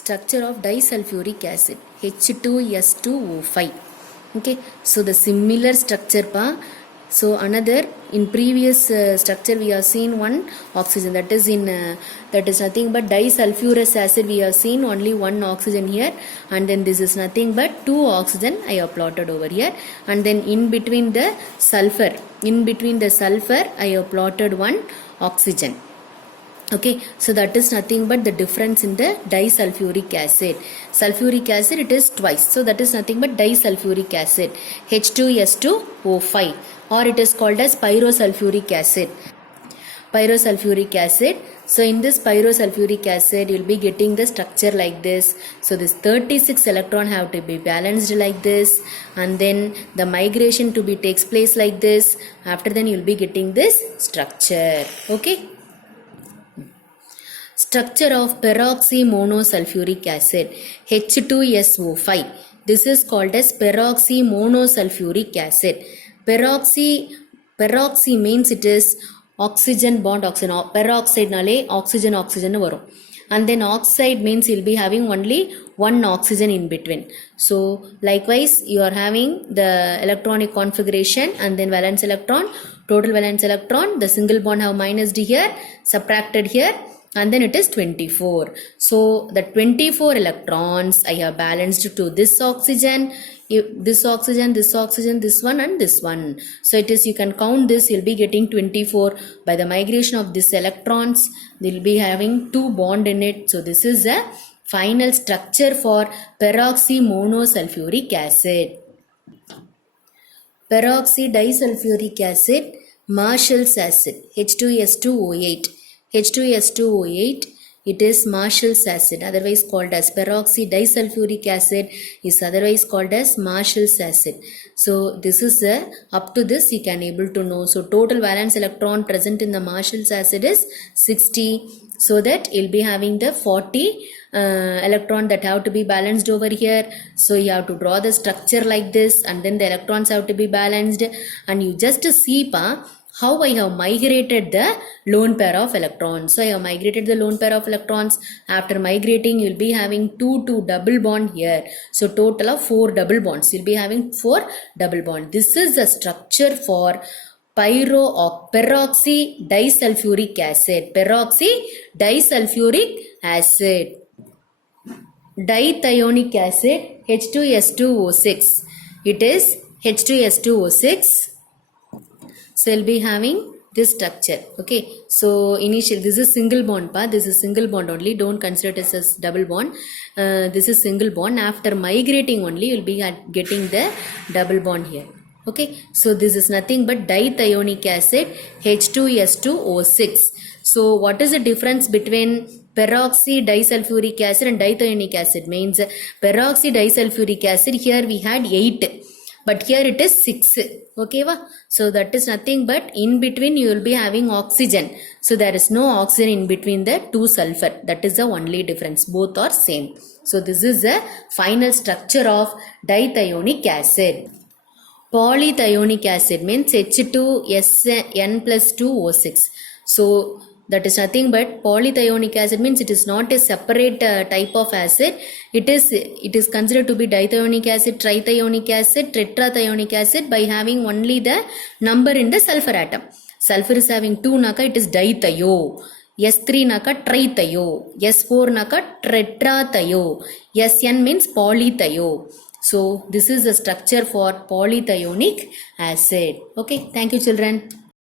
structure of disulfuric acid H2S2O5. Okay, so the similar structure pa. So another in previous structure we have seen one oxygen, that is in that is nothing but disulfurous acid. We have seen only one oxygen here, and then this is nothing but two oxygen I have plotted over here, and then in between the sulfur I have plotted one oxygen. Okay, so that is nothing but the difference in the disulfuric acid. Sulfuric acid it is twice, so that is nothing but disulfuric acid H2S2O5, or it is called as pyrosulfuric acid. Pyrosulfuric acid. So in this pyrosulfuric acid you will be getting the structure like this. So this 36 electron have to be balanced like this, and then the migration to be takes place like this. After then you will be getting this structure. Okay, structure of peroxymonosulfuric acid H2SO5. This is called as peroxymonosulfuric acid. Peroxy means it is oxygen bond oxygen. Peroxide nale oxygen varum, and then oxide means you'll be having only one oxygen in between. So likewise you are having the electronic configuration, and then valence electron, total valence electron, the single bond have minus D here, subtracted here, and then it is 24. So the 24 electrons I have balanced to this oxygen, this oxygen, this oxygen, this one and this one. So it is, you can count this, you'll be getting 24. By the migration of these electrons, they'll be having two bond in it. So this is a final structure for peroxymonosulfuric acid. Peroxydisulfuric acid, Marshall's acid H2S2O8. H2S2O8, it is Marshall's acid, otherwise called as peroxydisulfuric acid, is otherwise called as Marshall's acid. So this is up to this you can able to know. So total valence electron present in the Marshall's acid is 60, so that you'll be having the 40 electron that have to be balanced over here. So you have to draw the structure like this, and then the electrons have to be balanced, and you just see how I have migrated the lone pair of electrons. So I have migrated the lone pair of electrons. After migrating, you will be having two double bond here. So total of 4 double bonds. You will be having 4 double bond. This is the structure for peroxydisulfuric acid. Peroxydisulfuric acid. Dithionic acid H2S2O6. It is H2S2O6. So we'll be having this structure. Okay, so initially this is single bond pa, this is single bond only, don't consider it as double bond. This is single bond. After migrating only you'll be getting the double bond here. Okay, so this is nothing but dithionic acid H2S2O6. So what is the difference between peroxydisulfuric acid and dithionic acid? Means peroxydisulfuric acid, here we had 8, but here it is 6. Okay, so that is nothing but in between you will be having oxygen. So there is no oxygen in between the two sulfur. That is the only difference. Both are same. So this is the final structure of dithionic acid. Polythionic acid means H2SN+2O6. So that is nothing but polythionic acid means it is not a separate type of acid. It is considered to be dithionic acid, trithionic acid, tetrathionic acid by having only the number in the sulfur atom. Sulfur is having 2 naka, it is dithio. S3 naka trithio. S4 naka tetrathio. Sn means polythio. So this is the structure for polythionic acid. Okay, thank you children.